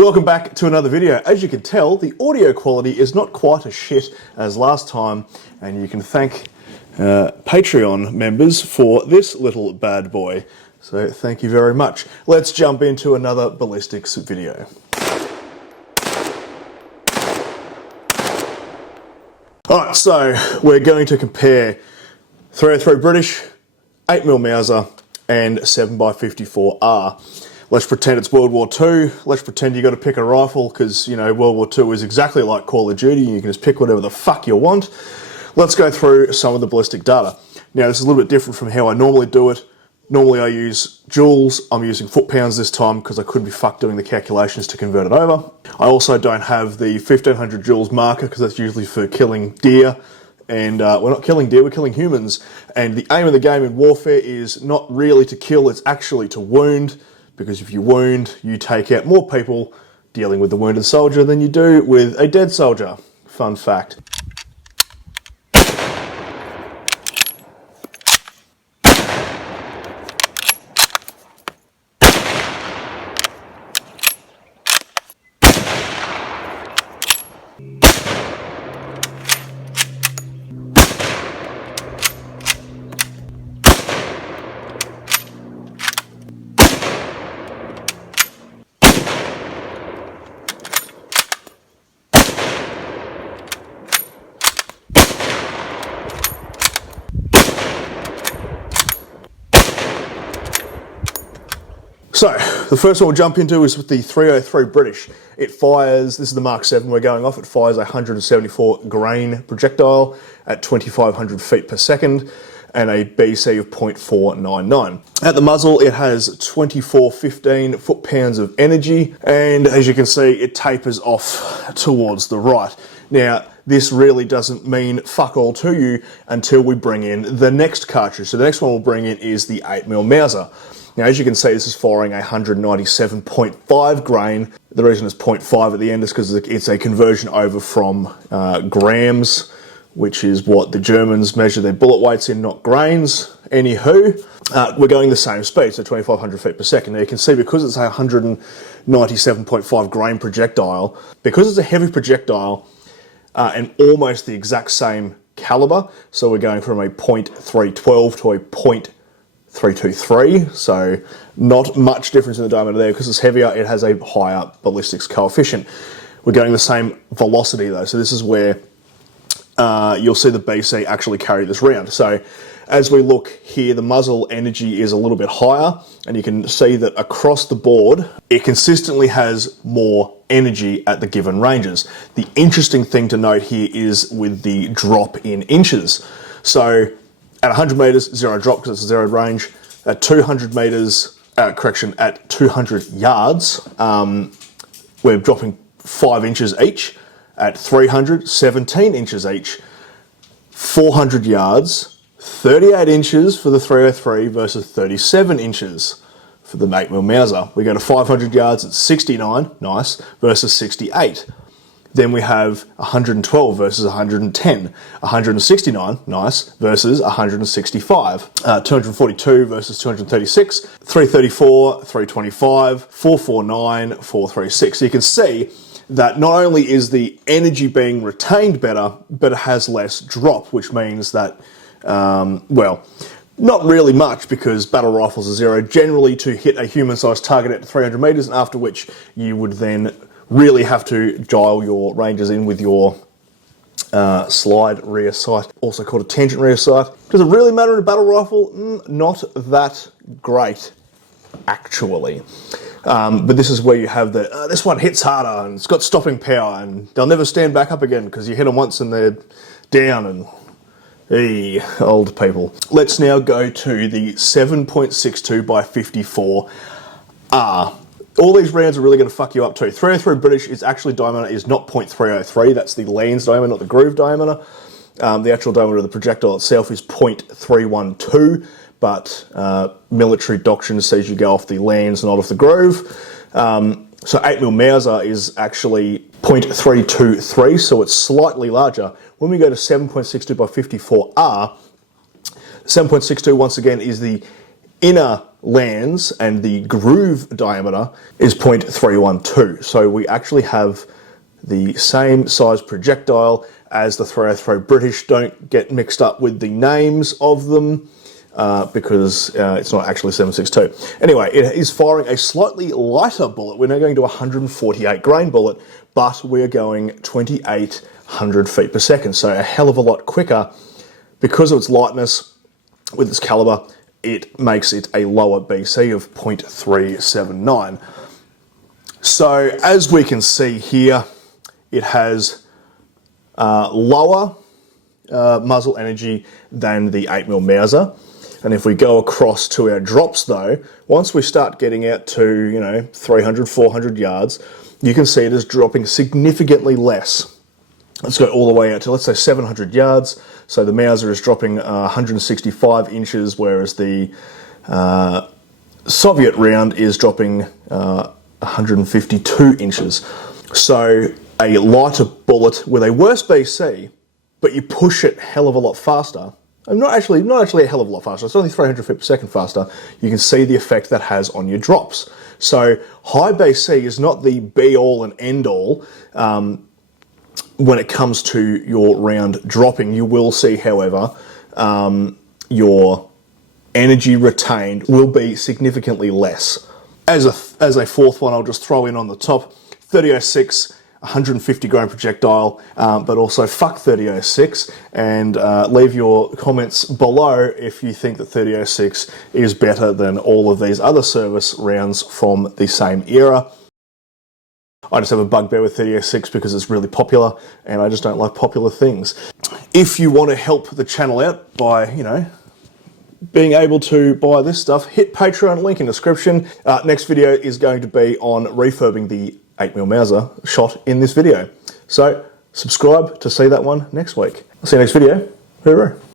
Welcome back to another video. As you can tell, the audio quality is not quite as shit as last time, and you can thank Patreon members for this little bad boy. So thank you very much. Let's jump into another ballistics video. Alright, so we're going to compare 303 British, 8mm Mauser, and 7x54R. Let's pretend it's World War II. Let's pretend you got to pick a rifle because, you know, World War II is exactly like Call of Duty. You can just pick whatever the fuck you want. Let's go through some of the ballistic data. Now, this is a little bit different from how I normally do it. Normally I use joules. I'm using foot-pounds this time because I couldn't be fucked doing the calculations to convert it over. I also don't have the 1500 joules marker because that's usually for killing deer. And we're not killing deer, we're killing humans. And the aim of the game in warfare is not really to kill, it's actually to wound. Because if you wound, you take out more people dealing with the wounded soldier than you do with a dead soldier. Fun fact. So, the first one we'll jump into is with the 303 British. It fires, this is the Mark 7 we're going off, it fires a 174 grain projectile at 2500 feet per second and a BC of 0.499. At the muzzle it has 2415 foot-pounds of energy, and as you can see it tapers off towards the right. Now, this really doesn't mean fuck all to you until we bring in the next cartridge. So the next one we'll bring in is the 8mm Mauser. Now, as you can see, this is firing a 197.5 grain. The reason it's 0.5 at the end is because it's a conversion over from grams, which is what the Germans measure their bullet weights in, not grains. Anywho, we're going the same speed, so 2500 feet per second. Now you can see because it's a 197.5 grain projectile, because it's a heavy projectile and almost the exact same caliber, so we're going from a .312 to a .323, so not much difference in the diameter there. Because it's heavier, it has a higher ballistics coefficient. We're going the same velocity though, so this is where you'll see the BC actually carry this round. So as we look here, the muzzle energy is a little bit higher, and you can see that across the board, it consistently has more energy at the given ranges. The interesting thing to note here is with the drop in inches. So at 100 metres, zero drop because it's a zero range. At 200 metres, at 200 yards, we're dropping 5 inches each. At 300, 17 inches each. 400 yards, 38 inches for the 303 versus 37 inches for the 8mm Mauser. We go to 500 yards at 69, nice, versus 68. Then we have 112 versus 110, 169, nice, versus 165, 242 versus 236, 334, 325, 449, 436. So you can see that not only is the energy being retained better, but it has less drop, which means that, well, not really much, because battle rifles are zero generally to hit a human-sized target at 300 metres, and after which you would then really have to dial your ranges in with your slide rear sight, also called a tangent rear sight. Does it really matter in a battle rifle? Not that great, actually. But this is where you have the, this one hits harder and it's got stopping power and they'll never stand back up again because you hit them once and they're down and, old people. Let's now go to the 7.62 by 54R. All these rounds are really going to fuck you up too. 303 British is actually diameter is not .303, that's the lens diameter, not the groove diameter. The actual diameter of the projectile itself is .312, but military doctrine says you go off the lens, not off the groove. So 8mm Mauser is actually .323, so it's slightly larger. When we go to 7.62 by 54R, 7.62 once again is the inner lands and the groove diameter is 0.312. So we actually have the same size projectile as the 303 British. Don't get mixed up with the names of them because it's not actually 7.62. Anyway, it is firing a slightly lighter bullet. We're now going to a 148 grain bullet, but we're going 2,800 feet per second. So a hell of a lot quicker. Because of its lightness with this caliber, it makes it a lower BC of 0.379. So as we can see here, it has lower muzzle energy than the 8mm Mauser. And if we go across to our drops though, once we start getting out to, 300, 400 yards, you can see it is dropping significantly less. Let's go all the way out to, let's say, 700 yards. So the Mauser is dropping 165 inches, whereas the Soviet round is dropping 152 inches. So a lighter bullet with a worse BC, but you push it hell of a lot faster. Not actually a hell of a lot faster. It's only 300 feet per second faster. You can see the effect that has on your drops. So high BC is not the be-all and end-all. When it comes to your round dropping. You will see, however, your energy retained will be significantly less. As a fourth one, I'll just throw in on the top, 3006, 150 grain projectile, but also fuck 3006, and leave your comments below if you think that 3006 is better than all of these other service rounds from the same era. I just have a bugbear with 3006 because it's really popular and I just don't like popular things. If you want to help the channel out by, being able to buy this stuff, hit Patreon, link in description. Next video is going to be on refurbing the 8mm Mauser shot in this video. So subscribe to see that one next week. I'll see you next video. Hooroo.